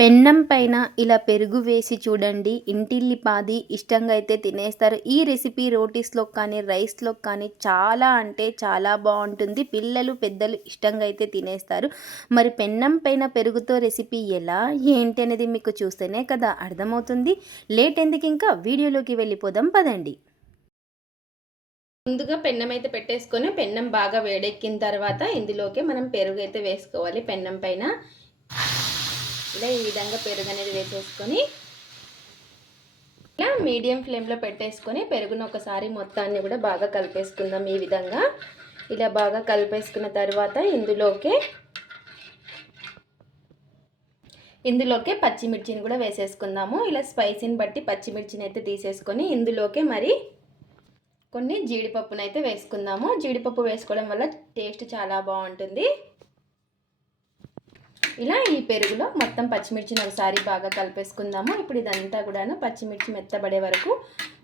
పెన్నం పైన ఇలా పెరుగు వేసి చూడండి. ఇంటిల్లిపాది ఇష్టంగా అయితే తినేస్తారు. ఈ రెసిపీ రోటీస్‌లోకి కానీ, రైస్‌లోకి కానీ చాలా అంటే చాలా బావుంటుంది. పిల్లలు, పెద్దలు ఇష్టంగా అయితే తినేస్తారు. మరి పెన్నం పైన పెరుగుతో రెసిపీ ఎలా, ఏంటి అనేది మీకు చూస్తేనే కదా అర్థమవుతుంది. లేట్ ఎందుకింకా వీడియోలోకి వెళ్ళిపోదాం పదండి. ముందుగా పెన్నం అయితే పెట్టేసుకొని, పెన్నం బాగా వేడెక్కిన తర్వాత ఇందులోకి మనం పెరుగు అయితే వేసుకోవాలి. పెన్నం పైన ఇలా ఈ విధంగా పెరుగు అనేది వేసేసుకొని ఇలా మీడియం ఫ్లేమ్లో పెట్టేసుకొని పెరుగును ఒకసారి మొత్తాన్ని కూడా బాగా కలిపేసుకుందాం. ఈ విధంగా ఇలా బాగా కలిపేసుకున్న తర్వాత ఇందులోకే పచ్చిమిర్చిని కూడా వేసేసుకుందాము. ఇలా స్పైసీని బట్టి పచ్చిమిర్చిని అయితే తీసేసుకొని ఇందులోకే మరి కొన్ని జీడిపప్పును అయితే వేసుకుందాము. జీడిపప్పు వేసుకోవడం వల్ల టేస్ట్ చాలా బాగుంటుంది. ఇలా ఈ పెరుగులో మొత్తం పచ్చిమిర్చిని ఒకసారి బాగా కలిపేసుకుందాము. ఇప్పుడు ఇదంతా కూడాను పచ్చిమిర్చి మెత్తబడే వరకు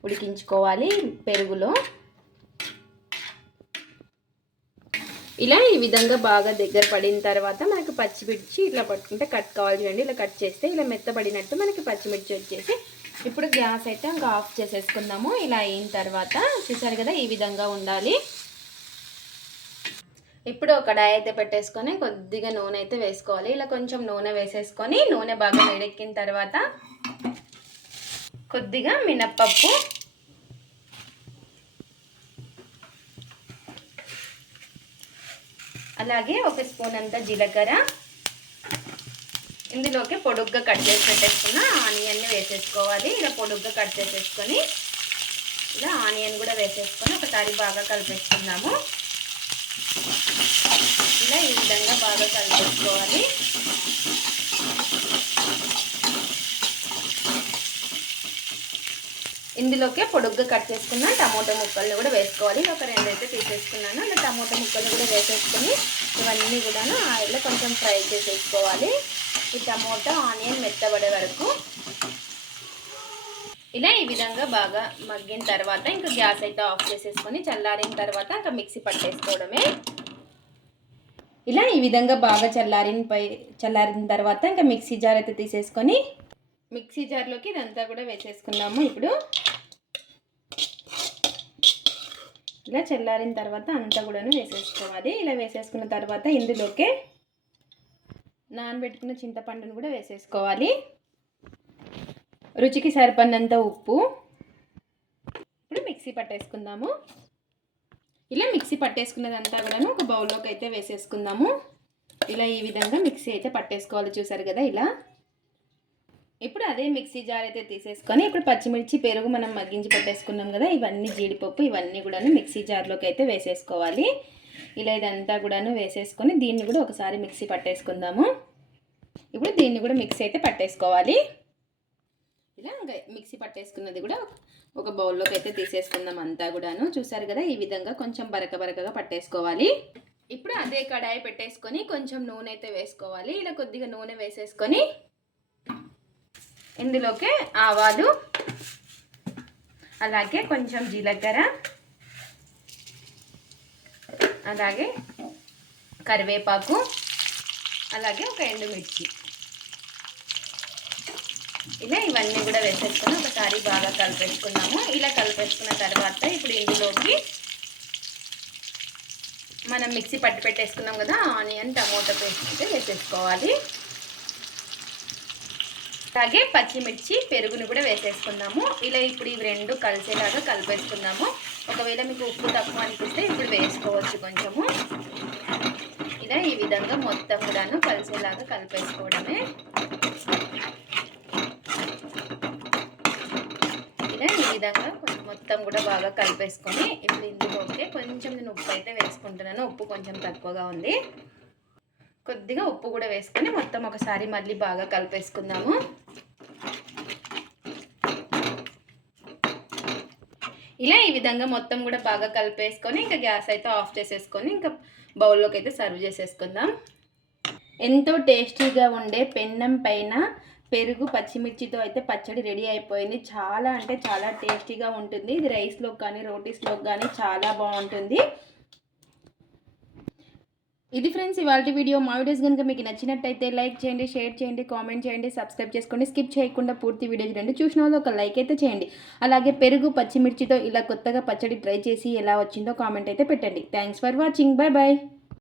ఉడికించుకోవాలి పెరుగులో. ఇలా ఈ విధంగా బాగా దగ్గర పడిన తర్వాత మనకు పచ్చిమిర్చి ఇట్లా పట్టుకుంటే కట్ కావాలి చూడండి. ఇలా కట్ చేస్తే ఇలా మెత్తబడినట్టు మనకి పచ్చిమిర్చి వచ్చేసి ఇప్పుడు గ్యాస్ అయితే ఇంకా ఆఫ్ చేసేసుకుందాము. ఇలా అయిన తర్వాత చూసారు కదా ఈ విధంగా ఉండాలి. ఇప్పుడు ఒక కడాయి అయితే పెట్టేసుకొని కొద్దిగా నూనె అయితే వేసుకోవాలి. ఇలా కొంచెం నూనె వేసేసుకొని నూనె బాగా వేడెక్కిన తర్వాత కొద్దిగా మినప్పప్పు, అలాగే ఒక స్పూన్ అంత జీలకర్ర, ఇందులోకి పొడుగ్గా కట్ చేసి పెట్టేసుకున్న ఆనియన్ని వేసేసుకోవాలి. ఇలా పొడుగ్గా కట్ చేసేసుకొని ఇలా ఆనియన్ కూడా వేసేసుకొని ఒకసారి బాగా కలిపేసుకుందాము. ఇలా ఈ విధంగా బాగా కలిపేసుకోవాలి. ఇందులోకే పొడుగ్గా కట్ చేసుకున్న టమోటా ముక్కల్ని కూడా వేసుకోవాలి. ఒక 2 అయితే తీసేసుకున్నాను. ఇలా టమోటా ముక్కలు కూడా వేసేసుకొని ఇవన్నీ కూడా ఆయిల్లో కొంచెం ఫ్రై చేసేసుకోవాలి. ఈ టమోటా ఆనియన్ మెత్తబడే వరకు ఇలా ఈ విధంగా బాగా మగ్గిన తర్వాత ఇంకా గ్యాస్ అయితే ఆఫ్ చేసేసుకొని చల్లారిన తర్వాత ఇంకా మిక్సీ పట్టేసుకోవడమే. ఇలా ఈ విధంగా బాగా చల్లారిన తర్వాత ఇంకా మిక్సీ జార్ అయితే తీసేసుకొని మిక్సీ జార్లోకి ఇదంతా కూడా వేసేసుకున్నాము. ఇప్పుడు ఇలా చల్లారిన తర్వాత అంతా కూడా వేసేసుకోవాలి. ఇలా వేసేసుకున్న తర్వాత ఇందులోకి నానబెట్టుకున్న చింతపండును కూడా వేసేసుకోవాలి. రుచికి సరిపడినంత ఉప్పు. ఇప్పుడు మిక్సీ పట్టేసుకుందాము. ఇలా మిక్సీ పట్టేసుకున్నదంతా కూడా ఒక బౌల్లోకి అయితే వేసేసుకుందాము. ఇలా ఈ విధంగా మిక్సీ అయితే పట్టేసుకోవాలి. చూసారు కదా ఇలా. ఇప్పుడు అదే మిక్సీ జార్ అయితే తీసేసుకొని ఇప్పుడు పచ్చిమిర్చి, పెరుగు మనం మగ్గించి పెట్టేసుకున్నాం కదా, ఇవన్నీ జీడిపప్పు ఇవన్నీ కూడా మిక్సీ జార్లోకి అయితే వేసేసుకోవాలి. ఇలా ఇదంతా కూడా వేసేసుకొని దీన్ని కూడా ఒకసారి మిక్సీ పట్టేసుకుందాము. ఇప్పుడు దీన్ని కూడా మిక్సీ అయితే పట్టేసుకోవాలి. ఇలా మిక్సీ పట్టేసుకున్నది కూడా ఒక బౌల్లోకి అయితే తీసేసుకుందాం అంతా కూడాను. చూసారు కదా ఈ విధంగా కొంచెం బరకగా పట్టేసుకోవాలి. ఇప్పుడు అదే కడాయి పెట్టేసుకొని కొంచెం నూనె అయితే వేసుకోవాలి. ఇలా కొద్దిగా నూనె వేసేసుకొని ఇందులోకి ఆవాలు, అలాగే కొంచెం జీలకర్ర, అలాగే కరివేపాకు, అలాగే ఒక ఎండుమిర్చి ఇలా ఇవన్నీ కూడా వేసేసుకొని ఒకసారి బాగా కలిపేసుకున్నాము. ఇలా కలిపేసుకున్న తర్వాత ఇప్పుడు ఇందులోకి మనం మిక్సీ పట్టి పెట్టేసుకున్నాం కదా ఆనియన్ టమోటా పేస్ట్ అయితే వేసేసుకోవాలి. అలాగే పచ్చిమిర్చి, పెరుగుని కూడా వేసేసుకుందాము. ఇలా ఇప్పుడు ఇవి రెండు కలిసేలాగా కలిపేసుకుందాము. ఒకవేళ మీకు ఉప్పు తక్కువ అనిపిస్తే ఇప్పుడు వేసుకోవచ్చు కొంచెము. ఇలా ఈ విధంగా మొత్తం కూడాను కలిసేలాగా కలిపేసుకోవడమే. ఇలా ఈ విధంగా మొత్తం కూడా బాగా కలిపేసుకొని ఇప్పుడు ఇందులోకి కొంచెం నేను ఉప్పు అయితే వేసుకుంటున్నాను. ఉప్పు కొంచెం తక్కువగా ఉంది. కొద్దిగా ఉప్పు కూడా వేసుకొని మొత్తం ఒకసారి మళ్ళీ బాగా కలిపేసుకుందాము. ఇలా ఈ విధంగా మొత్తం కూడా బాగా కలిపేసుకొని ఇంకా గ్యాస్ అయితే ఆఫ్ చేసేసుకొని ఇంకా బౌల్లోకి అయితే సర్వ్ చేసేసుకుందాం. ఎంతో టేస్టీగా ఉండే పెన్నం పైన పెరుగు పచ్చిమిర్చితో అయితే పచ్చడి రెడీ అయిపోయింది. చాలా అంటే చాలా టేస్టీగా ఉంటుంది. ఇది రైస్లోకి కానీ రోటీస్లోకి కానీ చాలా బాగుంటుంది. ఇది ఫ్రెండ్స్ ఇవాల్టి వీడియో. మా వీడియోస్ కనుక మీకు నచ్చినట్టయితే లైక్ చేయండి, షేర్ చేయండి, కామెంట్ చేయండి, సబ్స్క్రైబ్ చేసుకోండి. స్కిప్ చేయకుండా పూర్తి వీడియో చూడండి. చూసిన వాళ్ళు ఒక లైక్ అయితే చేయండి. అలాగే పెరుగు పచ్చిమిర్చితో ఇలా కొత్తగా పచ్చడి ట్రై చేసి ఎలా వచ్చిందో కామెంట్ అయితే పెట్టండి. Thanks for watching. Bye bye.